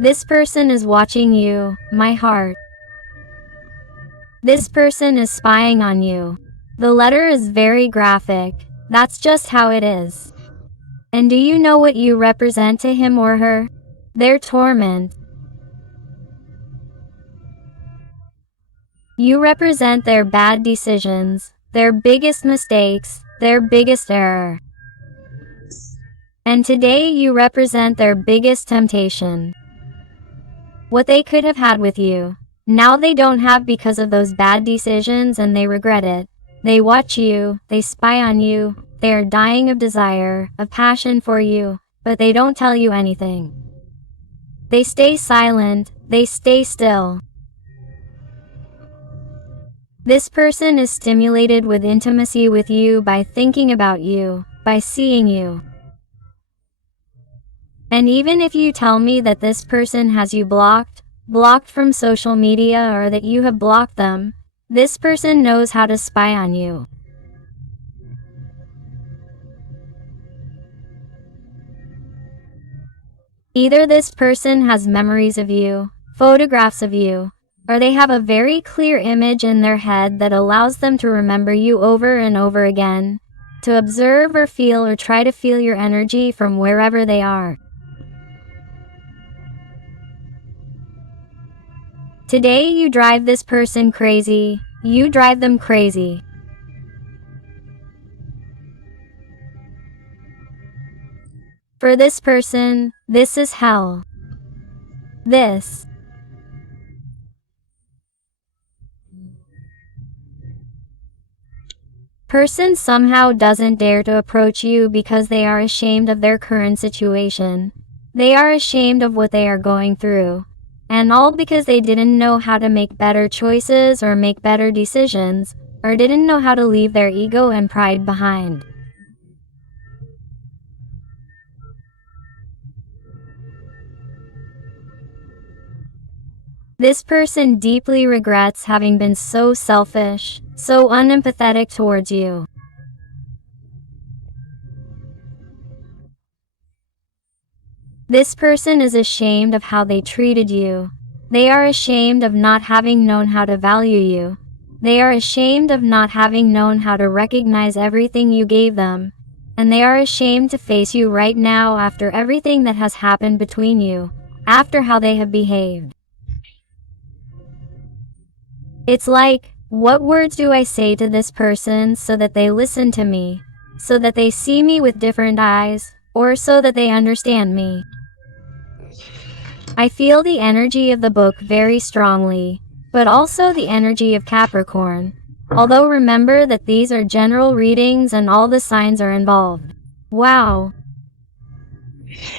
This person is watching you, my heart. This person is spying on you. The letter is very graphic. That's just how it is. And do you know what you represent to him or her? Their torment. You represent their bad decisions, their biggest mistakes, their biggest error. And today you represent their biggest temptation. What they could have had with you, now they don't have because of those bad decisions and they regret it. They watch you, they spy on you, they are dying of desire, of passion for you, but they don't tell you anything. They stay silent, they stay still. This person is stimulated with intimacy with you by thinking about you, by seeing you. And even if you tell me that this person has you blocked from social media, or that you have blocked them, this person knows how to spy on you. Either this person has memories of you, photographs of you, or they have a very clear image in their head that allows them to remember you over and over again, to observe or feel or try to feel your energy from wherever they are. Today you drive this person crazy, you drive them crazy. For this person, this is hell. This person somehow doesn't dare to approach you because they are ashamed of their current situation. They are ashamed of what they are going through. And all because they didn't know how to make better choices or make better decisions, or didn't know how to leave their ego and pride behind. This person deeply regrets having been so selfish, so unempathetic towards you. This person is ashamed of how they treated you. They are ashamed of not having known how to value you. They are ashamed of not having known how to recognize everything you gave them. And they are ashamed to face you right now after everything that has happened between you, after how they have behaved. It's like, what words do I say to this person so that they listen to me, so that they see me with different eyes, or so that they understand me? I feel the energy of the book very strongly, but also the energy of Capricorn. Although remember that these are general readings and all the signs are involved. Wow.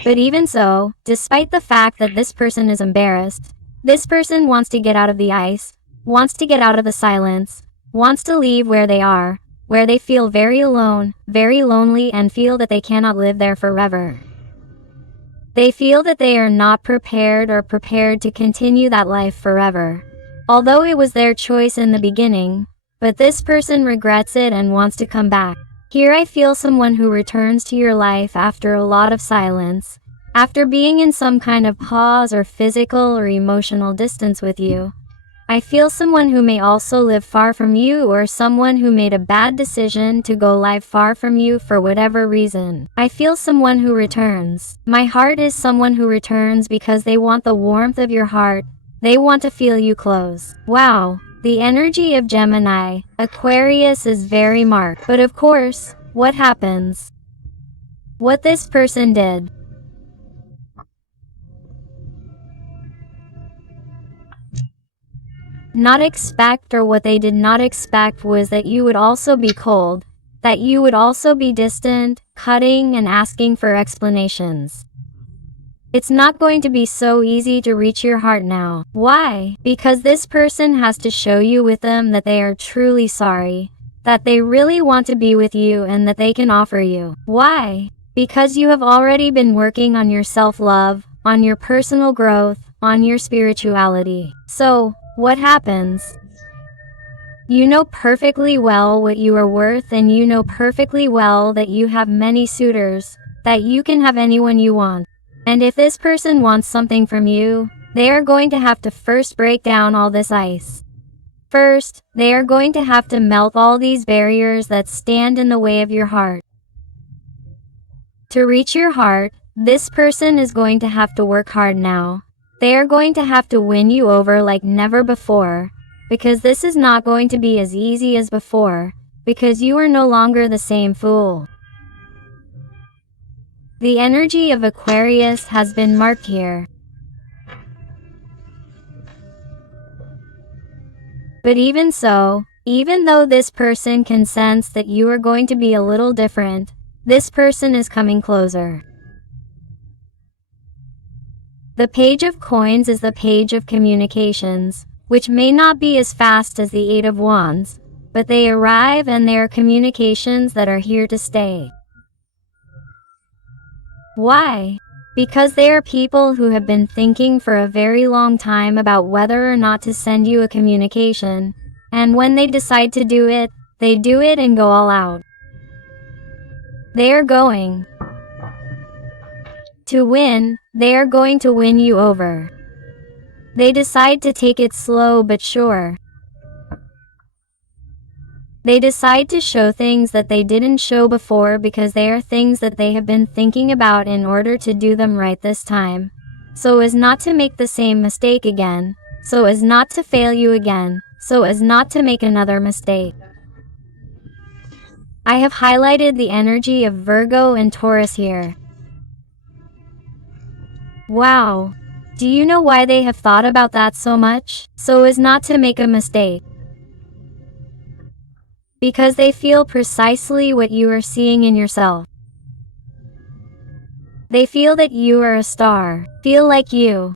But even so, despite the fact that this person is embarrassed, this person wants to get out of the ice, wants to get out of the silence, wants to leave where they are, where they feel very alone, very lonely, and feel that they cannot live there forever. They feel that they are not prepared to continue that life forever. Although it was their choice in the beginning, but this person regrets it and wants to come back. Here I feel someone who returns to your life after a lot of silence, after being in some kind of pause or physical or emotional distance with you. I feel someone who may also live far from you, or someone who made a bad decision to go live far from you for whatever reason. I feel someone who returns. My heart is someone who returns because they want the warmth of your heart. They want to feel you close. Wow, the energy of Gemini, Aquarius is very marked. But of course, what happens? What this person did. Not expect, or what they did not expect, was that you would also be cold, that you would also be distant, cutting, and asking for explanations. It's not going to be so easy to reach your heart now. Why? Because this person has to show you with them that they are truly sorry, that they really want to be with you, and that they can offer you. Why? Because you have already been working on your self-love, on your personal growth, on your spirituality. So, what happens? You know perfectly well what you are worth, and you know perfectly well that you have many suitors, that you can have anyone you want. And if this person wants something from you, they are going to have to first break down all this ice. First, they are going to have to melt all these barriers that stand in the way of your heart. To reach your heart, this person is going to have to work hard now. They are going to have to win you over like never before, because this is not going to be as easy as before, because you are no longer the same fool. The energy of Aquarius has been marked here. But even so, even though this person can sense that you are going to be a little different, this person is coming closer. The Page of Coins is the page of communications, which may not be as fast as the Eight of Wands, but they arrive and they are communications that are here to stay. Why? Because they are people who have been thinking for a very long time about whether or not to send you a communication, and when they decide to do it, they do it and go all out. They are going to win, they are going to win you over. They decide to take it slow but sure. They decide to show things that they didn't show before because they are things that they have been thinking about in order to do them right this time, so as not to make the same mistake again, so as not to fail you again, so as not to make another mistake. I have highlighted the energy of Virgo and Taurus here. Wow! Do you know why they have thought about that so much? So as not to make a mistake. Because they feel precisely what you are seeing in yourself. They feel that you are a star, feel like you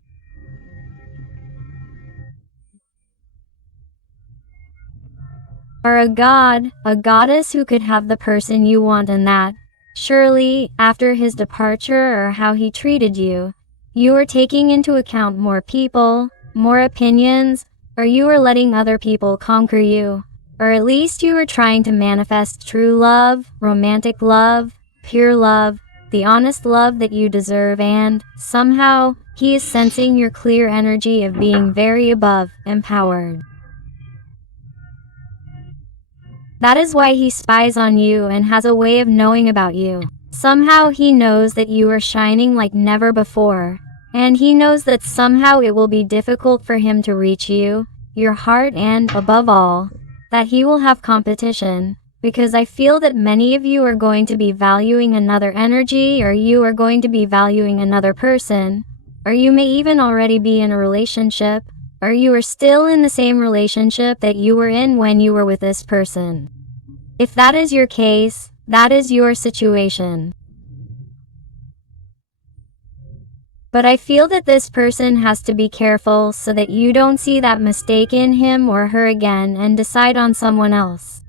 are a god, a goddess who could have the person you want, and that, surely, after his departure or how he treated you, you are taking into account more people, more opinions, or you are letting other people conquer you. Or at least you are trying to manifest true love, romantic love, pure love, the honest love that you deserve, and, somehow, he is sensing your clear energy of being very above, empowered. That is why he spies on you and has a way of knowing about you. Somehow he knows that you are shining like never before, and he knows that somehow it will be difficult for him to reach you, your heart, and, above all, that he will have competition, because I feel that many of you are going to be valuing another energy, or you are going to be valuing another person, or you may even already be in a relationship, or you are still in the same relationship that you were in when you were with this person. If that is your case, that is your situation. But I feel that this person has to be careful so that you don't see that mistake in him or her again and decide on someone else.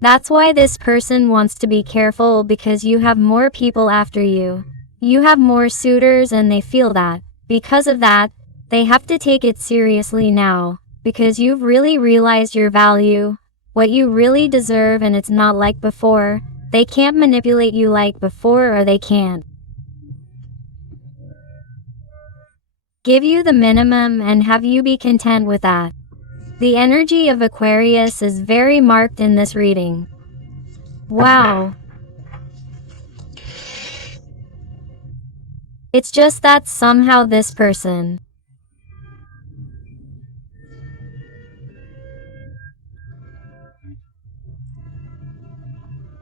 That's why this person wants to be careful, because you have more people after you. You have more suitors and they feel that. Because of that, they have to take it seriously now, because you've really realized your value, what you really deserve, and it's not like before. They can't manipulate you like before, or they can't give you the minimum and have you be content with that. The energy of Aquarius is very marked in this reading. Wow. It's just that somehow this person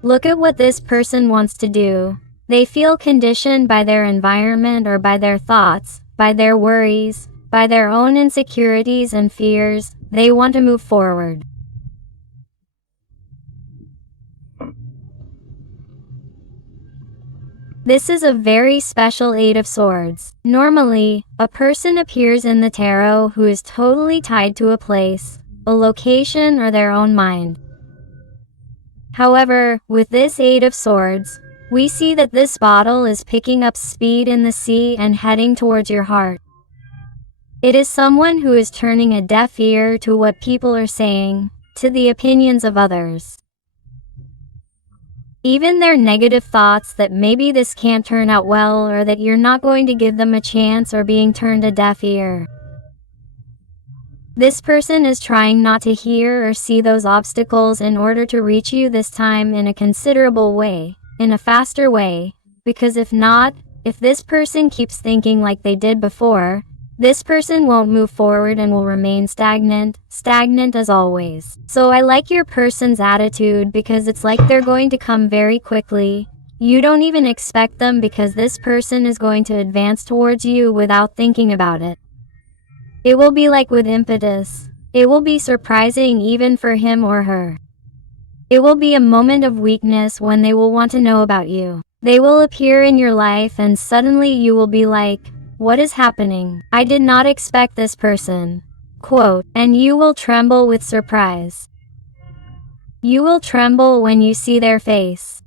look at what this person wants to do. They feel conditioned by their environment or by their thoughts, by their worries, by their own insecurities and fears. They want to move forward. This is a very special Eight of Swords. Normally, a person appears in the tarot who is totally tied to a place, a location, or their own mind. However, with this Eight of Swords, we see that this bottle is picking up speed in the sea and heading towards your heart. It is someone who is turning a deaf ear to what people are saying, to the opinions of others. Even their negative thoughts that maybe this can't turn out well or that you're not going to give them a chance are being turned a deaf ear. This person is trying not to hear or see those obstacles in order to reach you this time in a considerable way, in a faster way, because if not, if this person keeps thinking like they did before, this person won't move forward and will remain stagnant as always. So I like your person's attitude because it's like they're going to come very quickly. You don't even expect them because this person is going to advance towards you without thinking about it. It will be like with impetus. It will be surprising even for him or her. It will be a moment of weakness when they will want to know about you. They will appear in your life and suddenly you will be like, what is happening? I did not expect this person. Quote, and you will tremble with surprise. You will tremble when you see their face.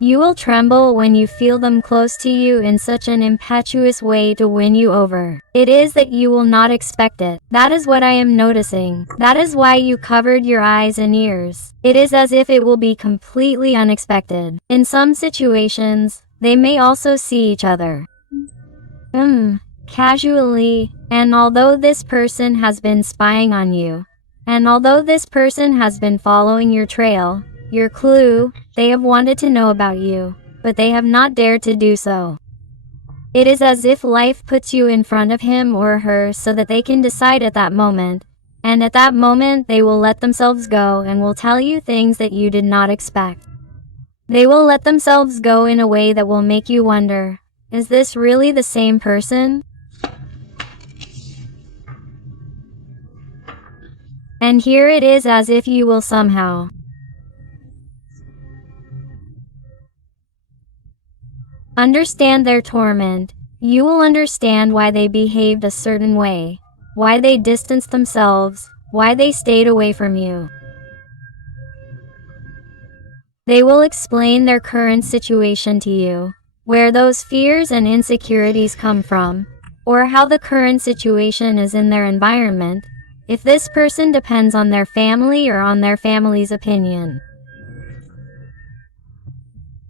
You will tremble when you feel them close to you in such an impetuous way to win you over. It is that you will not expect it. That is what I am noticing. That is why you covered your eyes and ears. It is as if it will be completely unexpected. In some situations, they may also see each other. Casually, and although this person has been spying on you, and although this person has been following your trail, your clue, they have wanted to know about you, but they have not dared to do so. It is as if life puts you in front of him or her so that they can decide at that moment, and at that moment they will let themselves go and will tell you things that you did not expect. They will let themselves go in a way that will make you wonder, is this really the same person? And here it is as if you will somehow understand their torment. You will understand why they behaved a certain way, why they distanced themselves, why they stayed away from you. They will explain their current situation to you, where those fears and insecurities come from, or how the current situation is in their environment, if this person depends on their family or on their family's opinion.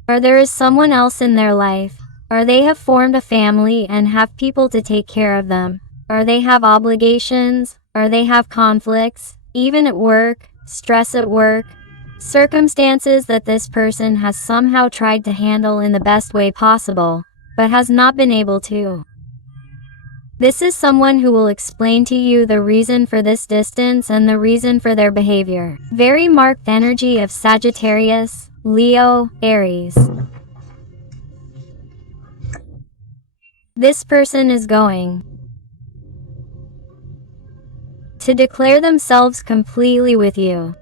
Or there is someone else in their life, or they have formed a family and have people to take care of them, or they have obligations, or they have conflicts, even at work, stress at work, circumstances that this person has somehow tried to handle in the best way possible, but has not been able to. This is someone who will explain to you the reason for this distance and the reason for their behavior. Very marked energy of Sagittarius, Leo, Aries. This person is going to declare themselves completely with you.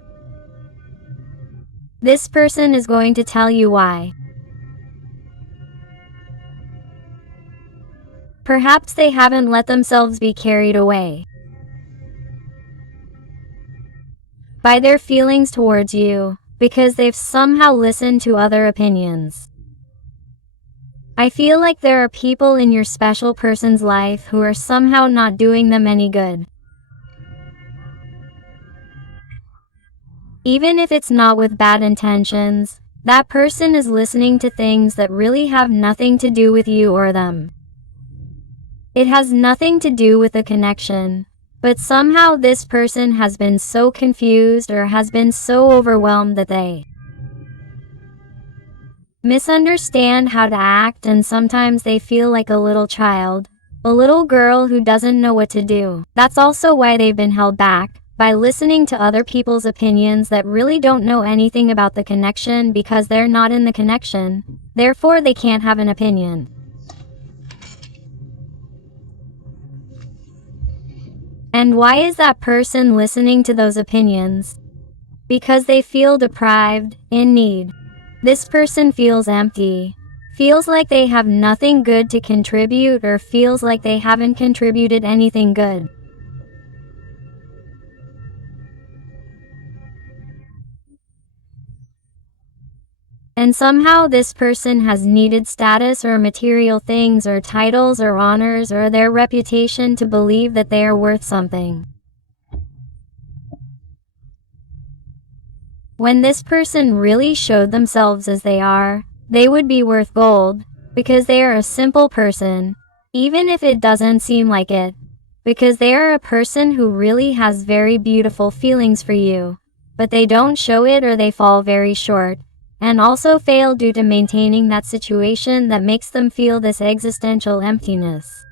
This person is going to tell you why. Perhaps they haven't let themselves be carried away by their feelings towards you, because they've somehow listened to other opinions. I feel like there are people in your special person's life who are somehow not doing them any good. Even if it's not with bad intentions, that person is listening to things that really have nothing to do with you or them. It has nothing to do with the connection, but somehow this person has been so confused or has been so overwhelmed that they misunderstand how to act, and sometimes they feel like a little child, a little girl who doesn't know what to do. That's also why they've been held back by listening to other people's opinions that really don't know anything about the connection, because they're not in the connection, therefore they can't have an opinion. And why is that person listening to those opinions? Because they feel deprived, in need. This person feels empty, feels like they have nothing good to contribute, or feels like they haven't contributed anything good. And somehow this person has needed status or material things or titles or honors or their reputation to believe that they are worth something. When this person really showed themselves as they are, they would be worth gold, because they are a simple person, even if it doesn't seem like it, because they are a person who really has very beautiful feelings for you, but they don't show it or they fall very short, and also fail due to maintaining that situation that makes them feel this existential emptiness.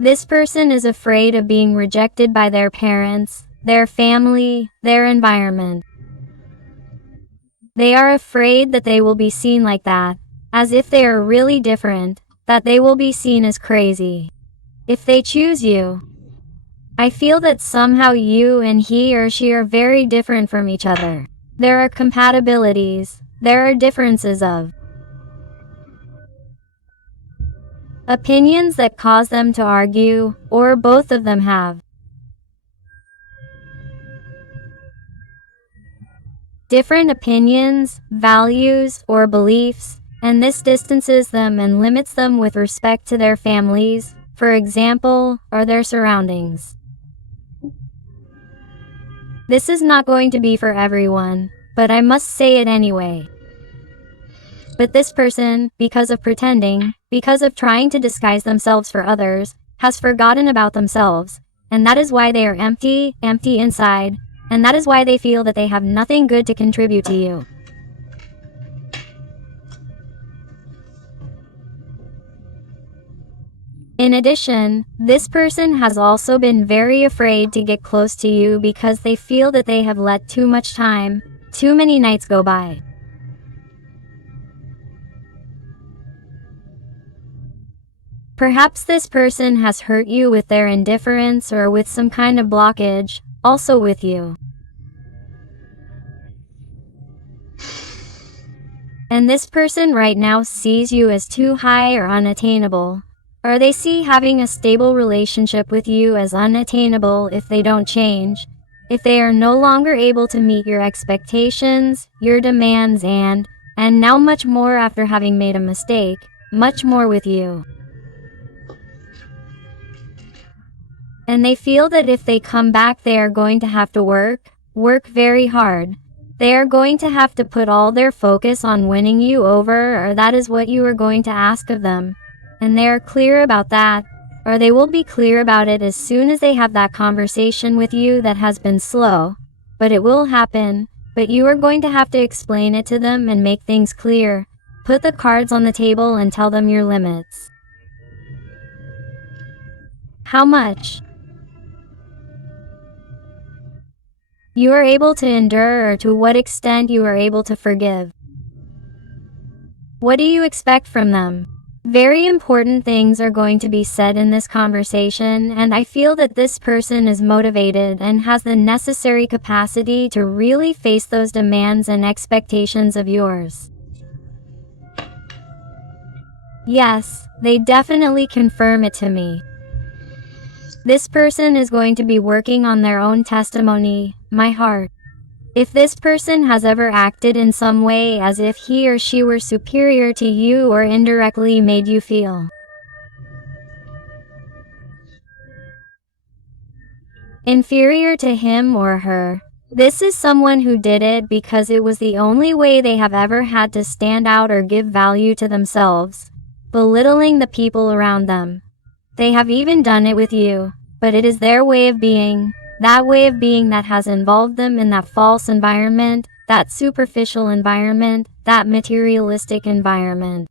This person is afraid of being rejected by their parents, their family, their environment. They are afraid that they will be seen like that, as if they are really different, that they will be seen as crazy if they choose you. I feel that somehow you and he or she are very different from each other. There are compatibilities, there are differences of opinions that cause them to argue, or both of them have different opinions, values, or beliefs, and this distances them and limits them with respect to their families, for example, or their surroundings. This is not going to be for everyone, but I must say it anyway. But this person, because of pretending, because of trying to disguise themselves for others, has forgotten about themselves, and that is why they are empty inside, and that is why they feel that they have nothing good to contribute to you. In addition, this person has also been very afraid to get close to you because they feel that they have let too much time, too many nights go by. Perhaps this person has hurt you with their indifference or with some kind of blockage, also with you. And this person right now sees you as too high or unattainable, or they see having a stable relationship with you as unattainable if they don't change, if they are no longer able to meet your expectations, your demands, and now much more after having made a mistake, much more with you. And they feel that if they come back they are going to have to work very hard. They are going to have to put all their focus on winning you over, or that is what you are going to ask of them. And they are clear about that, or they will be clear about it as soon as they have that conversation with you that has been slow. But it will happen, but you are going to have to explain it to them and make things clear. Put the cards on the table and tell them your limits. How much you are able to endure, or to what extent you are able to forgive. What do you expect from them? Very important things are going to be said in this conversation, and I feel that this person is motivated and has the necessary capacity to really face those demands and expectations of yours. Yes, they definitely confirm it to me. This person is going to be working on their own testimony, my heart. If this person has ever acted in some way as if he or she were superior to you or indirectly made you feel inferior to him or her, this is someone who did it because it was the only way they have ever had to stand out or give value to themselves, belittling the people around them. They have even done it with you, but it is their way of being, that way of being that has involved them in that false environment, that superficial environment, that materialistic environment.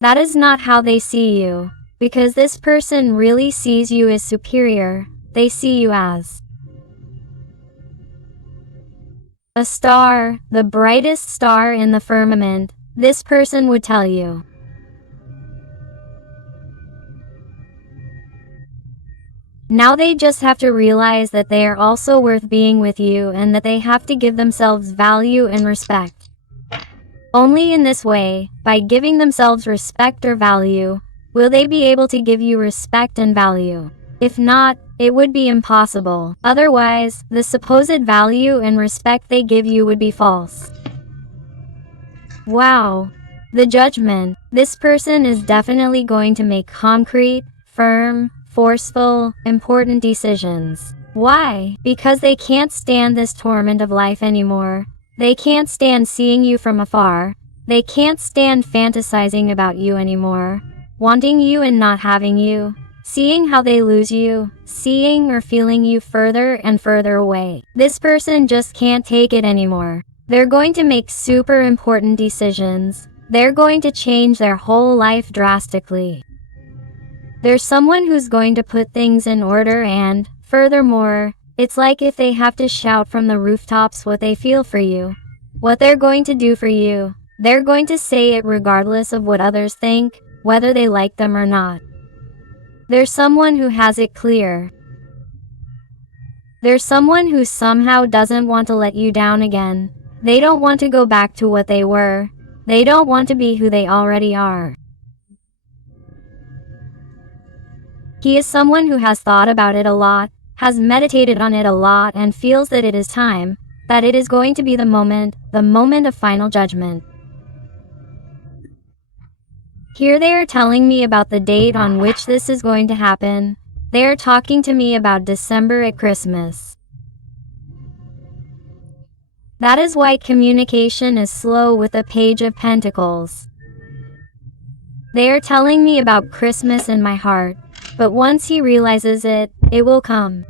That is not how they see you, because this person really sees you as superior. They see you as a star, the brightest star in the firmament, this person would tell you. Now they just have to realize that they are also worth being with you and that they have to give themselves value and respect. Only in this way, by giving themselves respect or value, will they be able to give you respect and value. If not, it would be impossible. Otherwise, the supposed value and respect they give you would be false. Wow. The judgment. This person is definitely going to make concrete, firm, forceful, important decisions. Why? Because they can't stand this torment of life anymore. They can't stand seeing you from afar. They can't stand fantasizing about you anymore. Wanting you and not having you. Seeing how they lose you. Seeing or feeling you further and further away. This person just can't take it anymore. They're going to make super important decisions. They're going to change their whole life drastically. There's someone who's going to put things in order and, furthermore, it's like if they have to shout from the rooftops what they feel for you, what they're going to do for you, they're going to say it regardless of what others think, whether they like them or not. There's someone who has it clear. There's someone who somehow doesn't want to let you down again. They don't want to go back to what they were. They don't want to be who they already are. He is someone who has thought about it a lot, has meditated on it a lot, and feels that it is time, that it is going to be the moment of final judgment. Here they are telling me about the date on which this is going to happen. They are talking to me about December at Christmas. That is why communication is slow with the Page of Pentacles. They are telling me about Christmas in my heart, but once he realizes it, it will come.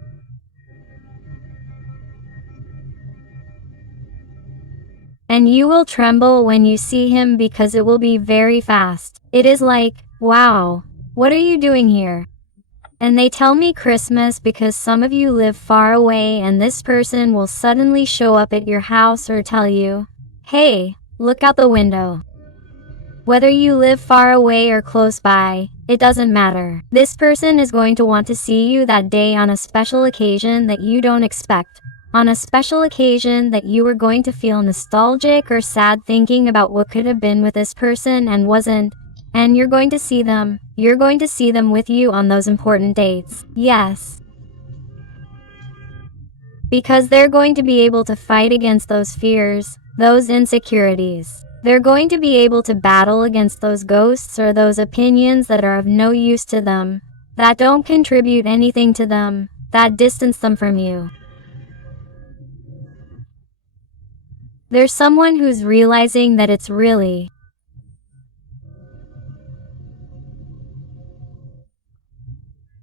And you will tremble when you see him because it will be very fast. It is like, wow, what are you doing here? And they tell me Christmas because some of you live far away and this person will suddenly show up at your house or tell you, hey, look out the window. Whether you live far away or close by, it doesn't matter. This person is going to want to see you that day on a special occasion that you don't expect. On a special occasion that you are going to feel nostalgic or sad thinking about what could have been with this person and wasn't. And you're going to see them. You're going to see them with you on those important dates. Yes. Because they're going to be able to fight against those fears, those insecurities. They're going to be able to battle against those ghosts or those opinions that are of no use to them, that don't contribute anything to them, that distance them from you. There's someone who's realizing that it's really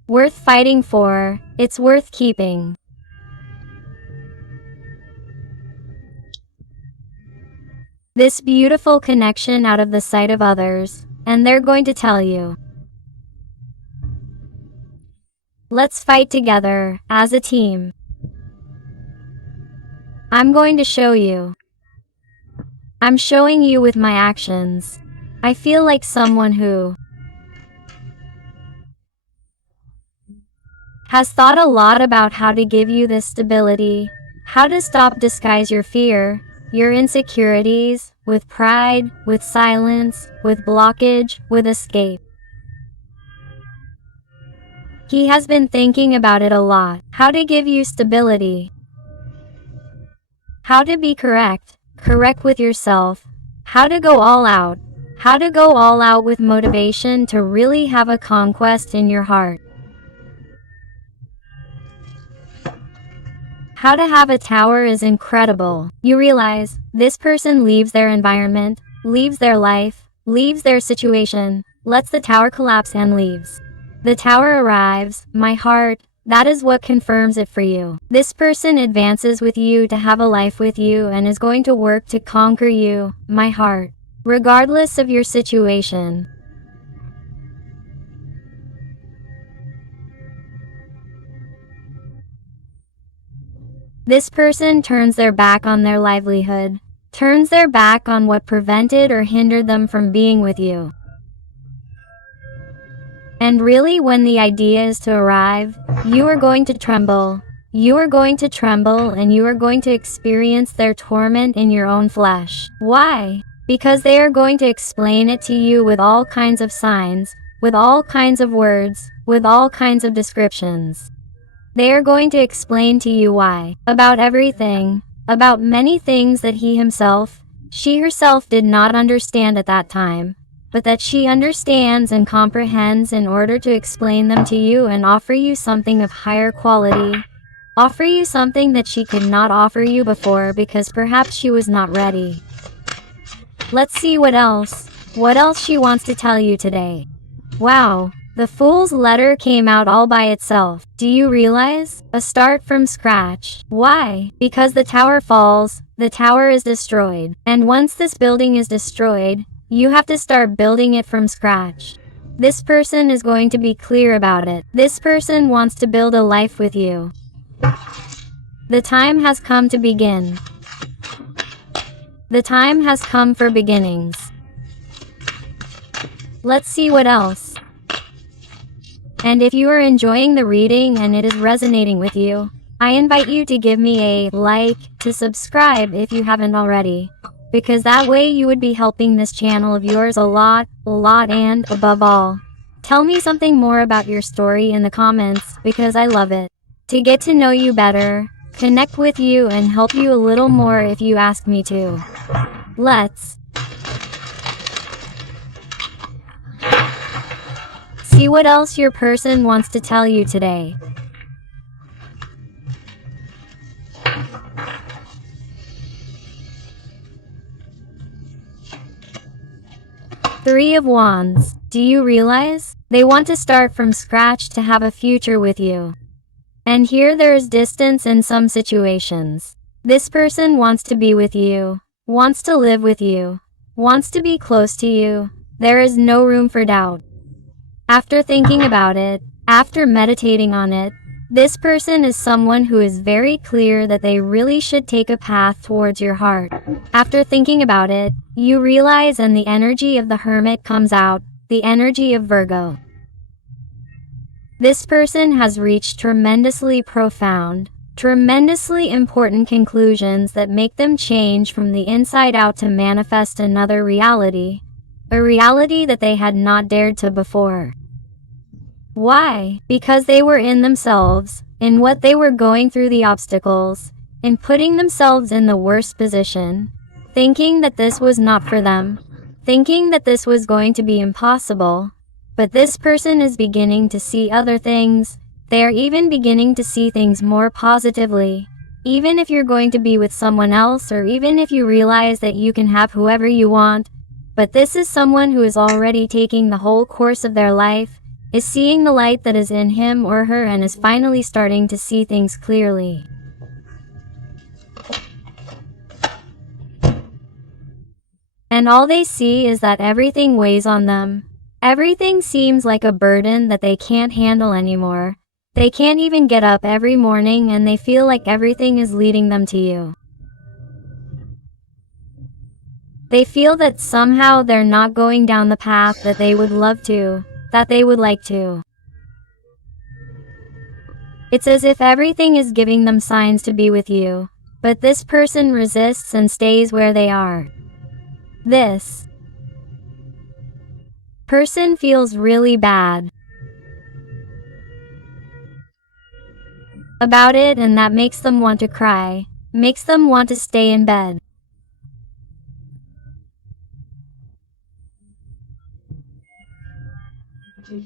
worth fighting for, it's worth keeping. This beautiful connection out of the sight of others, and they're going to tell you. Let's fight together, as a team. I'm going to show you. I'm showing you with my actions. I feel like someone who has thought a lot about how to give you this stability, how to stop disguise your fear, your insecurities, with pride, with silence, with blockage, with escape. He has been thinking about it a lot, how to give you stability, how to be correct with yourself, how to go all out with motivation to really have a conquest in your heart. How to have a tower is incredible. You realize, this person leaves their environment, leaves their life, leaves their situation, lets the tower collapse and leaves. The tower arrives, my heart, that is what confirms it for you. This person advances with you to have a life with you and is going to work to conquer you, my heart, regardless of your situation. This person turns their back on their livelihood, turns their back on what prevented or hindered them from being with you. And really, when the idea is to arrive, you are going to tremble. You are going to tremble and you are going to experience their torment in your own flesh. Why? Because they are going to explain it to you with all kinds of signs, with all kinds of words, with all kinds of descriptions. They are going to explain to you why, about everything, about many things that she herself did not understand at that time, but that she understands and comprehends in order to explain them to you and offer you something of higher quality, Offer you something that she could not offer you before because perhaps she was not ready. Let's see what else she wants to tell you today. Wow, the Fool's letter came out all by itself. Do you realize? A start from scratch. Why? Because the tower falls, the tower is destroyed. And once this building is destroyed, you have to start building it from scratch. This person is going to be clear about it. This person wants to build a life with you. The time has come to begin. The time has come for beginnings. Let's see what else. And if you are enjoying the reading and it is resonating with you, I invite you to give me a like, to subscribe if you haven't already, because that way you would be helping this channel of yours a lot, and above all, tell me something more about your story in the comments because I love it. To get to know you better, connect with you and help you a little more if you ask me to. Let's see what else your person wants to tell you today. Three of Wands. Do you realize? They want to start from scratch to have a future with you. And here there is distance in some situations. This person wants to be with you, wants to live with you, wants to be close to you. There is no room for doubt. After thinking about it, after meditating on it, this person is someone who is very clear that they really should take a path towards your heart. After thinking about it, you realize and the energy of the Hermit comes out, the energy of Virgo. This person has reached tremendously profound, tremendously important conclusions that make them change from the inside out to manifest another reality, a reality that they had not dared to before. Why? Because they were in themselves, in what they were going through, the obstacles, in putting themselves in the worst position, thinking that this was not for them, thinking that this was going to be impossible. But this person is beginning to see other things. They are even beginning to see things more positively. Even if you're going to be with someone else, or even if you realize that you can have whoever you want, but this is someone who is already taking the whole course of their life, is seeing the light that is in him or her and is finally starting to see things clearly. And all they see is that everything weighs on them. Everything seems like a burden that they can't handle anymore. They can't even get up every morning and they feel like everything is leading them to you. They feel that somehow they're not going down the path that they would love to, that they would like to. It's as if everything is giving them signs to be with you, but this person resists and stays where they are. This person feels really bad about it, and that makes them want to cry, makes them want to stay in bed.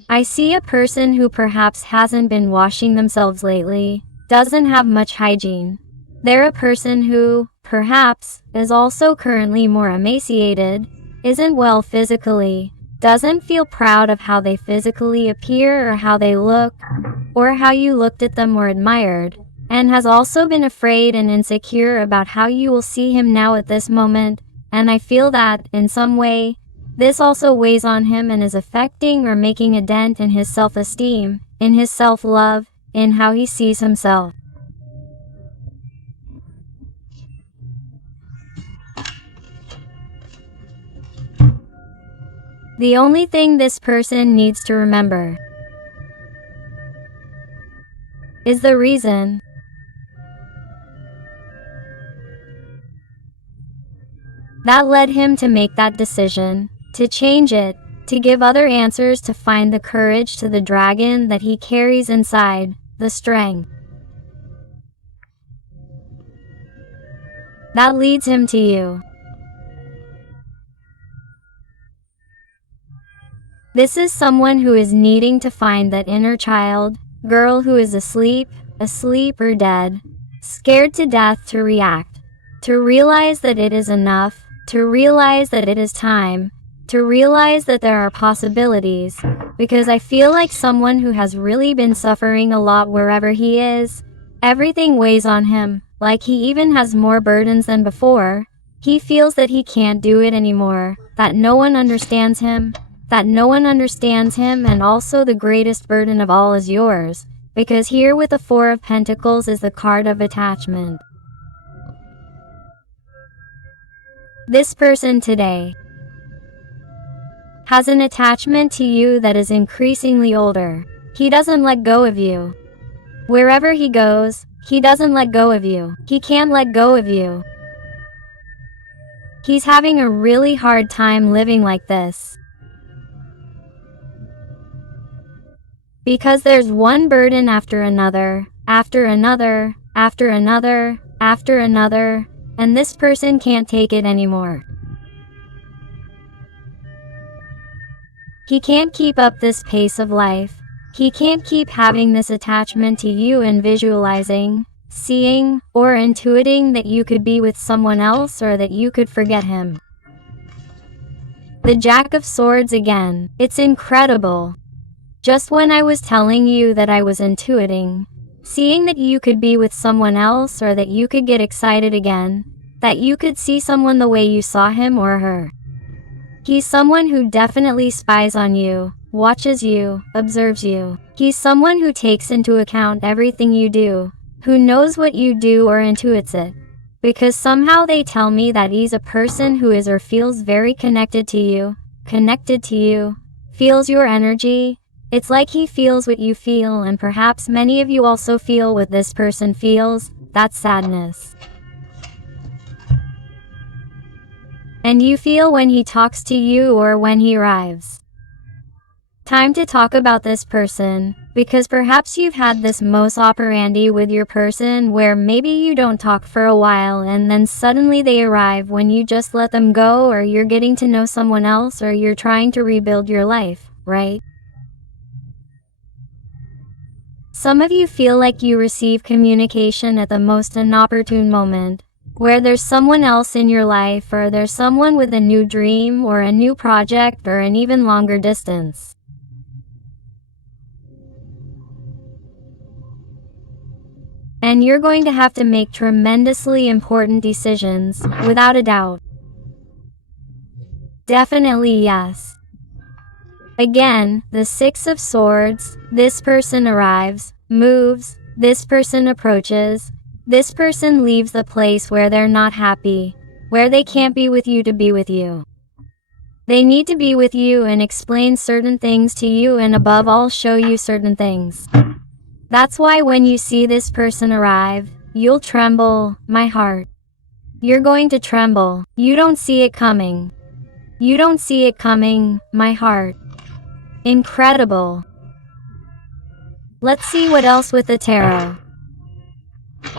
I see a person who perhaps hasn't been washing themselves lately, doesn't have much hygiene. They're a person who, perhaps, is also currently more emaciated, isn't well physically, doesn't feel proud of how they physically appear or how they look, or how you looked at them or admired, and has also been afraid and insecure about how you will see him now at this moment, and I feel that, in some way, this also weighs on him and is affecting or making a dent in his self-esteem, in his self-love, in how he sees himself. The only thing this person needs to remember is the reason that led him to make that decision, to change it, to give other answers, to find the courage to the dragon that he carries inside, the strength that leads him to you. This is someone who is needing to find that inner child, girl who is asleep, asleep or dead, scared to death to react, to realize that it is enough, to realize that it is time, to realize that there are possibilities, because I feel like someone who has really been suffering a lot wherever he is. Everything weighs on him, like he even has more burdens than before. He feels that he can't do it anymore, that no one understands him, and also the greatest burden of all is yours, because here with the Four of Pentacles is the card of attachment. This person today has an attachment to you that is increasingly older. He doesn't let go of you. Wherever he goes, he doesn't let go of you. He can't let go of you. He's having a really hard time living like this, because there's one burden after another, after another, after another, after another, and this person can't take it anymore. He can't keep up this pace of life. He can't keep having this attachment to you and visualizing, seeing, or intuiting that you could be with someone else or that you could forget him. The Jack of Swords again. It's incredible. Just when I was telling you that I was intuiting, seeing that you could be with someone else or that you could get excited again, that you could see someone the way you saw him or her. He's someone who definitely spies on you, watches you, observes you. He's someone who takes into account everything you do, who knows what you do or intuits it. Because somehow they tell me that he's a person who is or feels very connected to you, feels your energy. It's like he feels what you feel, and perhaps many of you also feel what this person feels, that sadness. And you feel when he talks to you or when he arrives. Time to talk about this person, because perhaps you've had this modus operandi with your person where maybe you don't talk for a while and then suddenly they arrive when you just let them go, or you're getting to know someone else, or you're trying to rebuild your life, right? Some of you feel like you receive communication at the most inopportune moment, where there's someone else in your life, or there's someone with a new dream or a new project or an even longer distance. And you're going to have to make tremendously important decisions, without a doubt. Definitely yes. Again, the Six of Swords. This person arrives, moves, this person approaches, this person leaves the place where they're not happy, where they can't be with you to be with you. They need to be with you and explain certain things to you, and above all show you certain things. That's why when you see this person arrive, you'll tremble, my heart. You're going to tremble. You don't see it coming. You don't see it coming, my heart. Incredible. Let's see what else with the tarot.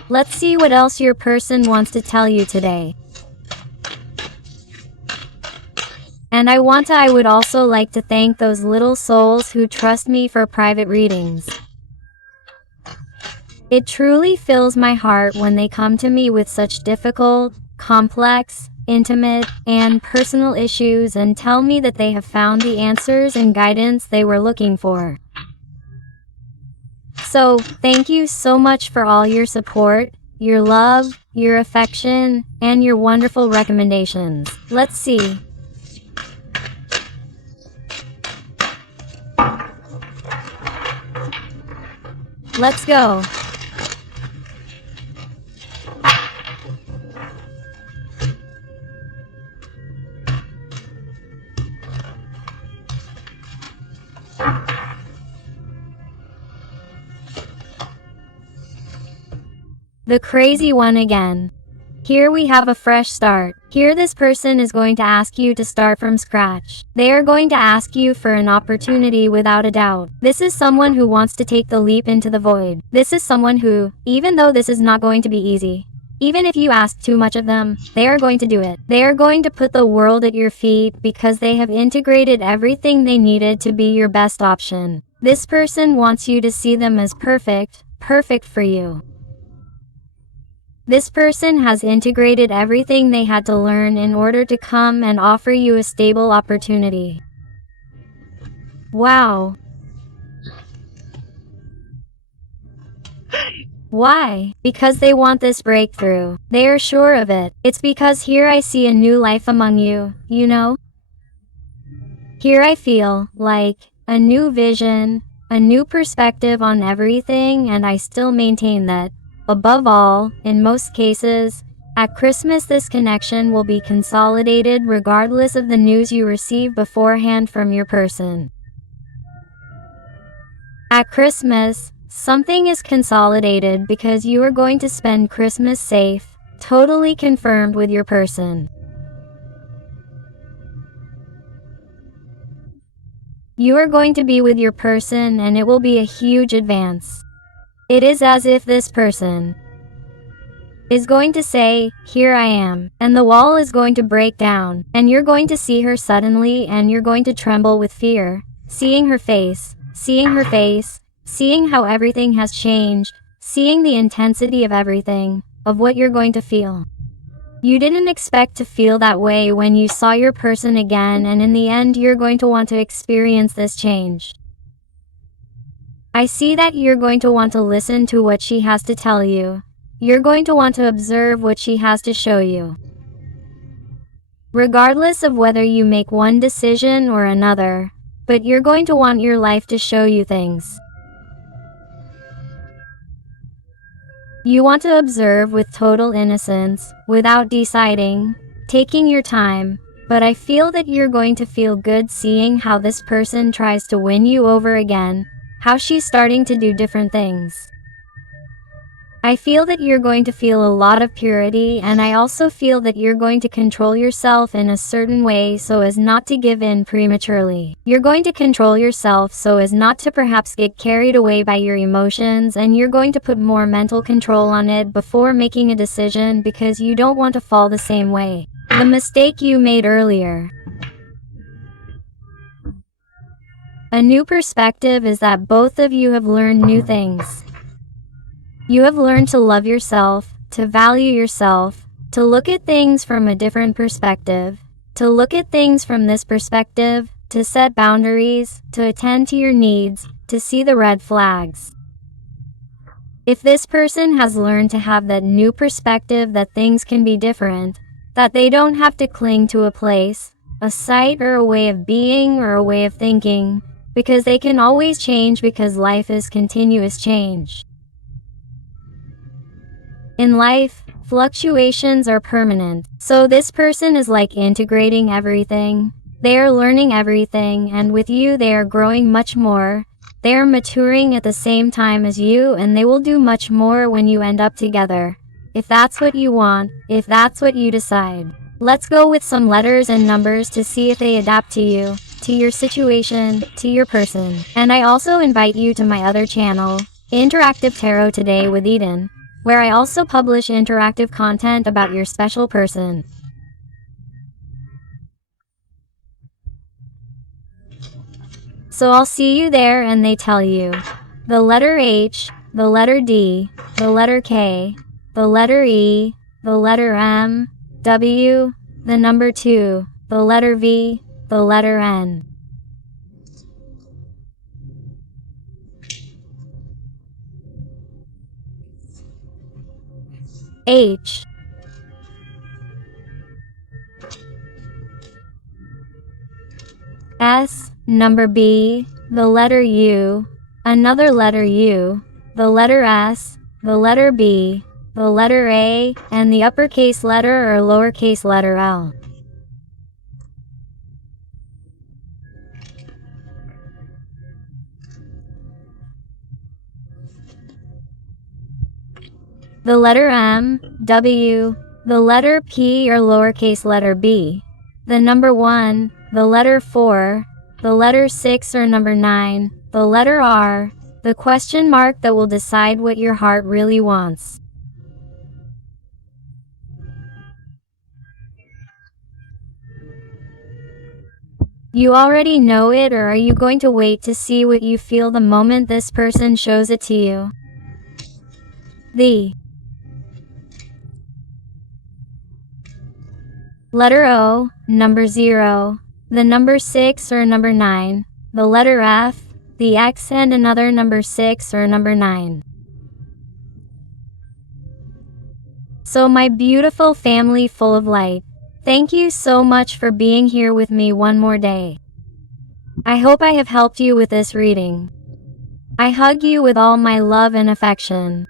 Let's see what else your person wants to tell you today. And I would also like to thank those little souls who trust me for private readings. It truly fills my heart when they come to me with such difficult, complex, intimate, and personal issues and tell me that they have found the answers and guidance they were looking for. So, thank you so much for all your support, your love, your affection, and your wonderful recommendations. Let's see. Let's go. The crazy one again. Here we have a fresh start. Here this person is going to ask you to start from scratch. They are going to ask you for an opportunity without a doubt. This is someone who wants to take the leap into the void. This is someone who, even though this is not going to be easy, even if you ask too much of them, they are going to do it. They are going to put the world at your feet because they have integrated everything they needed to be your best option. This person wants you to see them as perfect perfect for you. This person has integrated everything they had to learn in order to come and offer you a stable opportunity. Wow. Why? Because they want this breakthrough. They are sure of it. It's because here I see a new life among you, you know? Here I feel like a new vision, a new perspective on everything, and I still maintain that, above all, in most cases, at Christmas this connection will be consolidated regardless of the news you receive beforehand from your person. At Christmas, something is consolidated because you are going to spend Christmas safe, totally confirmed with your person. You are going to be with your person and it will be a huge advance. It is as if this person is going to say, "Here I am," and the wall is going to break down, and you're going to see her suddenly and you're going to tremble with fear, seeing her face, seeing how everything has changed, seeing the intensity of everything, of what you're going to feel. You didn't expect to feel that way when you saw your person again, and in the end you're going to want to experience this change. I see that you're going to want to listen to what she has to tell you. You're going to want to observe what she has to show you. Regardless of whether you make one decision or another, but you're going to want your life to show you things. You want to observe with total innocence, without deciding, taking your time, but I feel that you're going to feel good seeing how this person tries to win you over again, how she's starting to do different things. I feel that you're going to feel a lot of purity, and I also feel that you're going to control yourself in a certain way so as not to give in prematurely. You're going to control yourself so as not to perhaps get carried away by your emotions, and you're going to put more mental control on it before making a decision because you don't want to fall the same way. The mistake you made earlier. A new perspective is that both of you have learned new things. You have learned to love yourself, to value yourself, to look at things from a different perspective, to look at things from this perspective, to set boundaries, to attend to your needs, to see the red flags. If this person has learned to have that new perspective that things can be different, that they don't have to cling to a place, a site, or a way of being or a way of thinking, because they can always change because life is continuous change. In life, fluctuations are permanent, so this person is like integrating everything. They are learning everything, and with you they are growing much more. They are maturing at the same time as you, and they will do much more when you end up together. If that's what you want, if that's what you decide. Let's go with some letters and numbers to see if they adapt to you, to your situation, to your person. And I also invite you to my other channel, Interactive Tarot Today with Eden, where I also publish interactive content about your special person. So I'll see you there, and they tell you the letter H, the letter D, the letter K, the letter E, the letter M, W, the number 2, the letter V, the letter N. H, S, number B, the letter U, another letter U, the letter S, the letter B, the letter A, and the uppercase letter or lowercase letter L. The letter M, W, the letter P or lowercase letter B, the number 1, the letter 4, the letter 6 or number 9, the letter R, the question mark that will decide what your heart really wants. You already know it, or are you going to wait to see what you feel the moment this person shows it to you? The. Letter O, number 0, the number 6 or number 9, the letter F, the X and another number 6 or number 9. So my beautiful family full of light, thank you so much for being here with me one more day. I hope I have helped you with this reading. I hug you with all my love and affection.